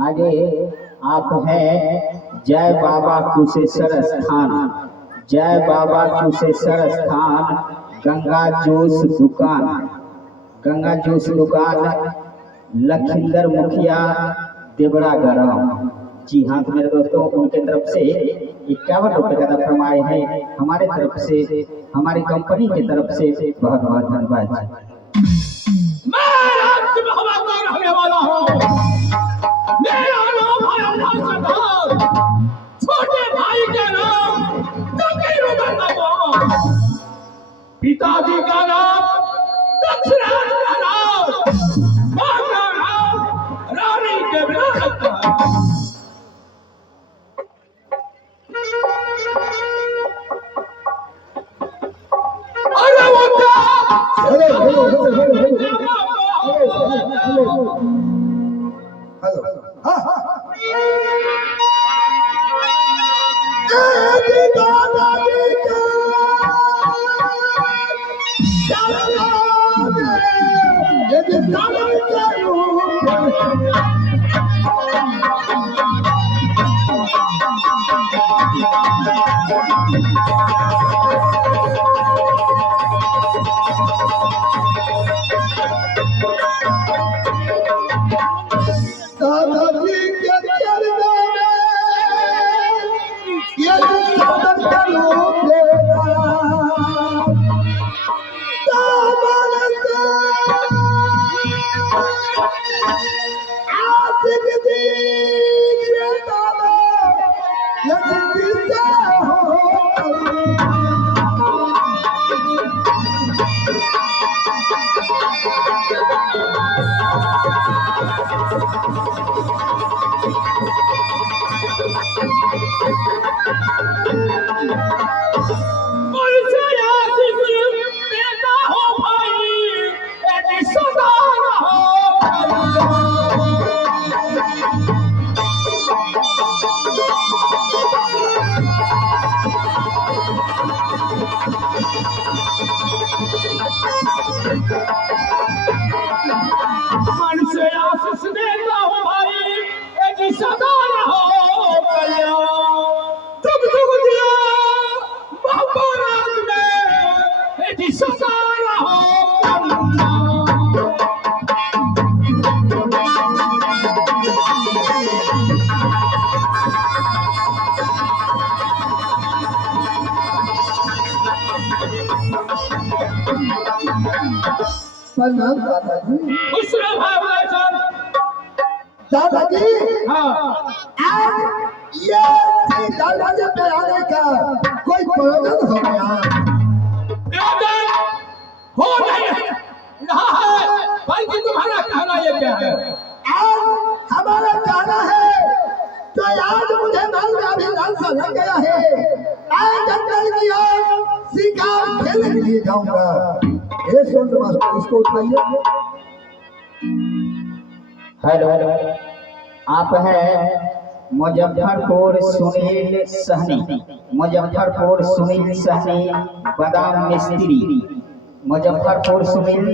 आगे आप है जय बाबा कुशेश्वर स्थान, जय बाबा कुशेश्वर स्थान, गंगा जूस दुकान, गंगा जूस दुकान, लखींदर मुखिया देवरा गरम। जी हाँ तो मेरे दोस्तों, उनके तरफ से 51 रुपए का रकम आए हैं। हमारे तरफ से, हमारी कंपनी की तरफ से बहुत बहुत धन्यवाद। मैं राज्य में हवा का रहने वाला हूँ। मेरा नाम है अल्लाह सरदार, छोटे भाई का नाम तकीरुद्दीन अब्बास, पिताजी का नाम दक्षराज का नाम, मां का नाम रानी के बिना लगता है। अरे वो मुझसे आशीष देता हो भाई, ऐसी सदा रहो। मन से आशीष देता हूँ भाई, ऐसी सदा रहो कल्याण। तुम दिया बाबा राज में, ऐसी सदा रहो कल्याण। प्रणाम दादाजी। खुश रहो भाई जान। दादाजी हाँ, आज ये दादाजी पे आने का कोई प्रयोजन हो गया? प्रयोजन हो नहीं रहा है, बल्कि तुम्हारा कहना ये क्या है? आज हमारा कहना है तो आज मुझे मन में अभिमान सा लग गया है, आज जंगल की ओर शिकार खेलने के लिए जाऊंगा। ये सुन मास्टर, इसको उठाइए। हेलो, आप हैं मुजफ्फरपुर सुनील सहनी, मुजफ्फरपुर सुनील सहनी बादाम मिस्त्री, मुजफ्फरपुर सुनील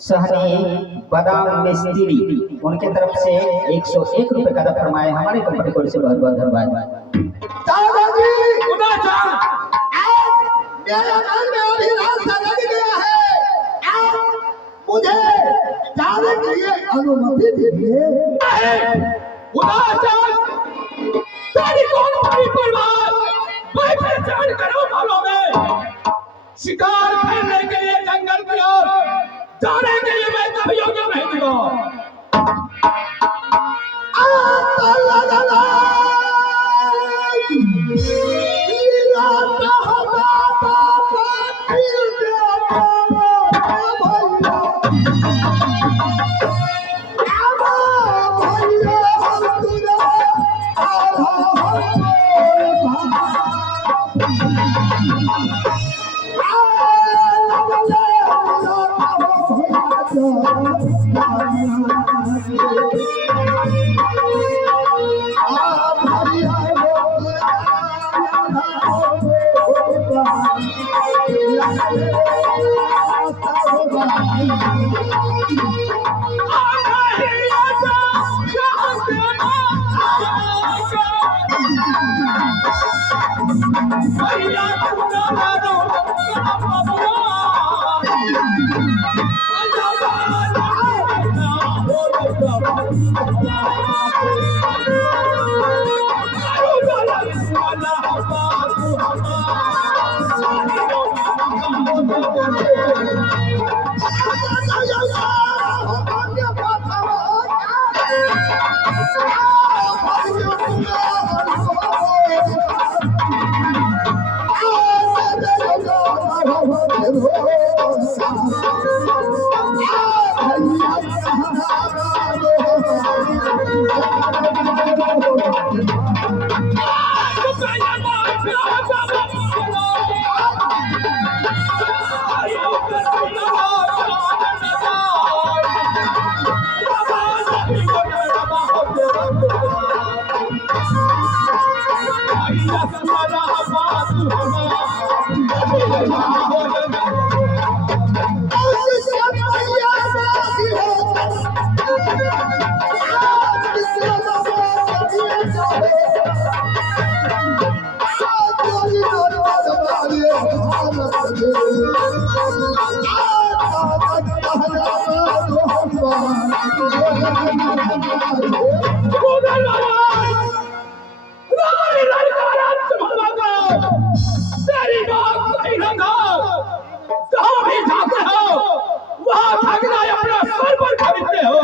सहनी बादाम मिस्त्री, उनके तरफ से 101 रुपए का फरमाए हमारे कंपनी को से बहुत बहुत धन्यवाद। दादाजी खुदा जान। आज मेरे मन में अभिलाष सा लग गया है, आज मुझे जाने के लिए अनुमति दीजिए। नहीं, खुदा जान। तेरी कौन बड़ी परवाह, मैं पहचान करो मालूम है। शिकार खेलने के लिए जंगल की ओर जाने के लिए मैं कभी योग्य नहीं दूंगा। जाते हो वहां ठगना अपना सर पर खरीदते हो।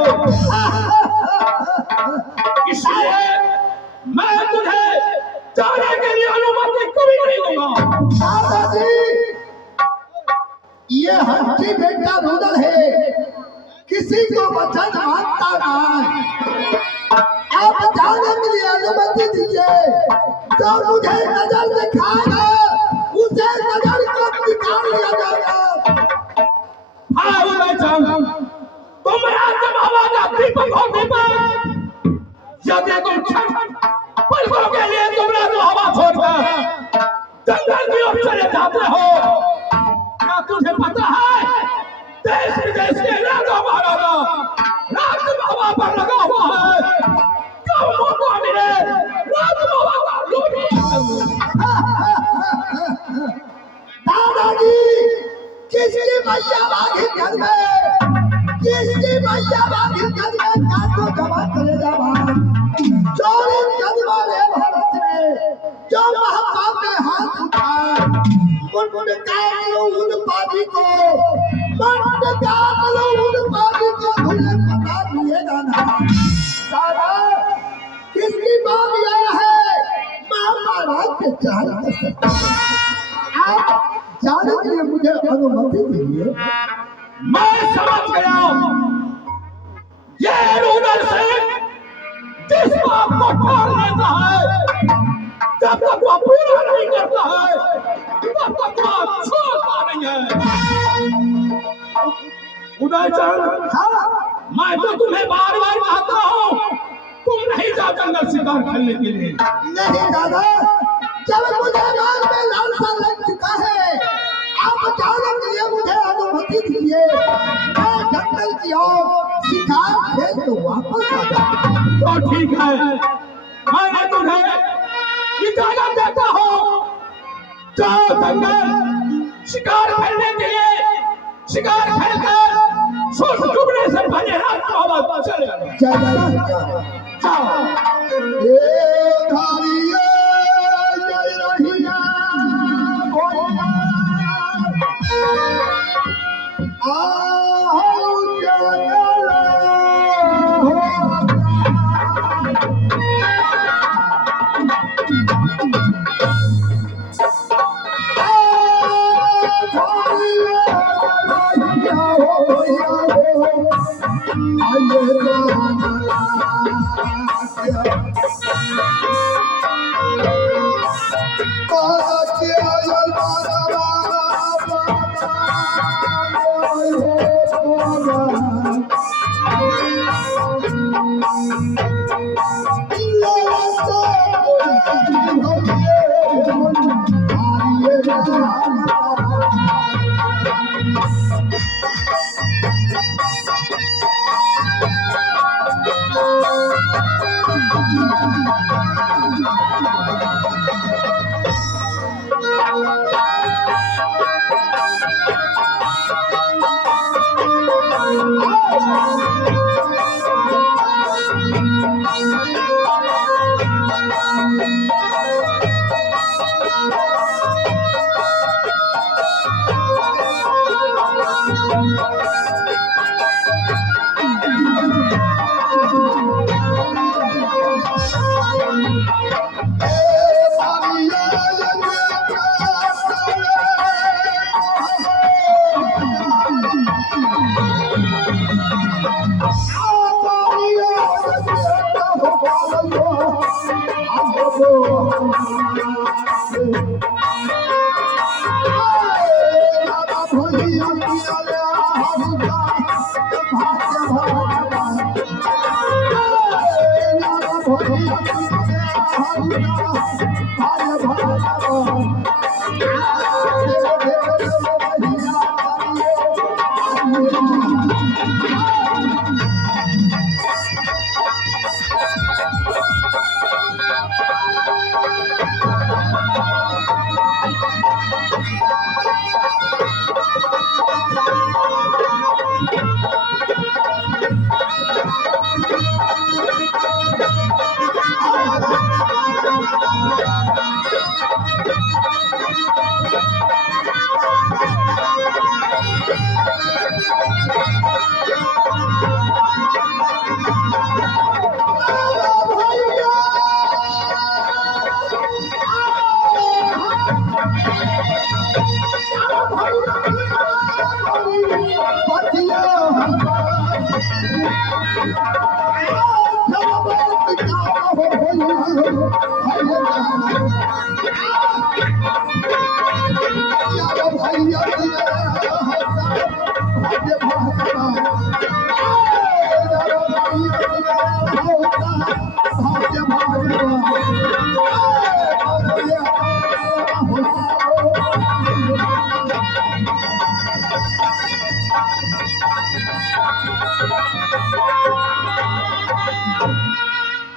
इसलिए मैं तुझे जाने के लिए अनुमति कभी नहीं दूंगा। दादाजी, ये हंसी बेटा रुदल है, किसी को वचन मानता नहीं। आप जाने के लिए अनुमति दीजिए। जो मुझे नजर दिखाएगा उसे नजर को निकाल लिया जाएगा। हाँ उदयचंद, तुम राज्य बाबा का दीपक हो दीपक। यदि तुम पलकों के लिए तुमने तो हवा छोड़कर जंगल की ओर चले जाते हो, क्या तुझे पता है देश विदेश के राजा महाराजा राज्य बाबा पर लगा हुआ है। कब मौका मिले राज्य बाबा का लूट लिया करूं। दादाजी, किसकी मैया बागी घर में, किसकी मैया बागी घर में काटो जमा करेगा बात। चोरी जज्बा है भारत में, जो महापाप में हाथ उठाए उन काट लो उन पापी को, मत काट लो उन पापी को, तुम्हें पता मिलेगा ना। दादा, किसकी बात यह है, महाराज के चाल कर सकते हैं। आप जाने के लिए मुझे अनुमति दीजिए। मैं समझ गया ये रुदल सिंह जिस बात को ठान लेता है जब तक वो पूरा नहीं करता है तब तक वो छोड़ता नहीं है। उदयचंद, हाँ, मैं तो तुम्हें बार बार कहता हूँ तुम नहीं जाओ जंगल शिकार खेलने के लिए। नहीं दादा, जब मुझे रात में लालसा लग चुका है, आप जाने के लिए मुझे अनुमति दीजिए। मैं जंगल की ओर शिकार खेल तो वापस आ जाऊं। तो ठीक है, मैंने तुम्हें इजाजत देता हूँ। जाओ जंगल शिकार खेलने के लिए, शिकार खेलकर सूरज डूबने से पहले रात को बाबा चले आना। जाओ। ये धारिये जय रहिया बोलिया, आओ जंगल हो।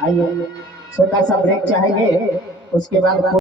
आइए छोटा सा ब्रेक चाहेंगे, उसके बाद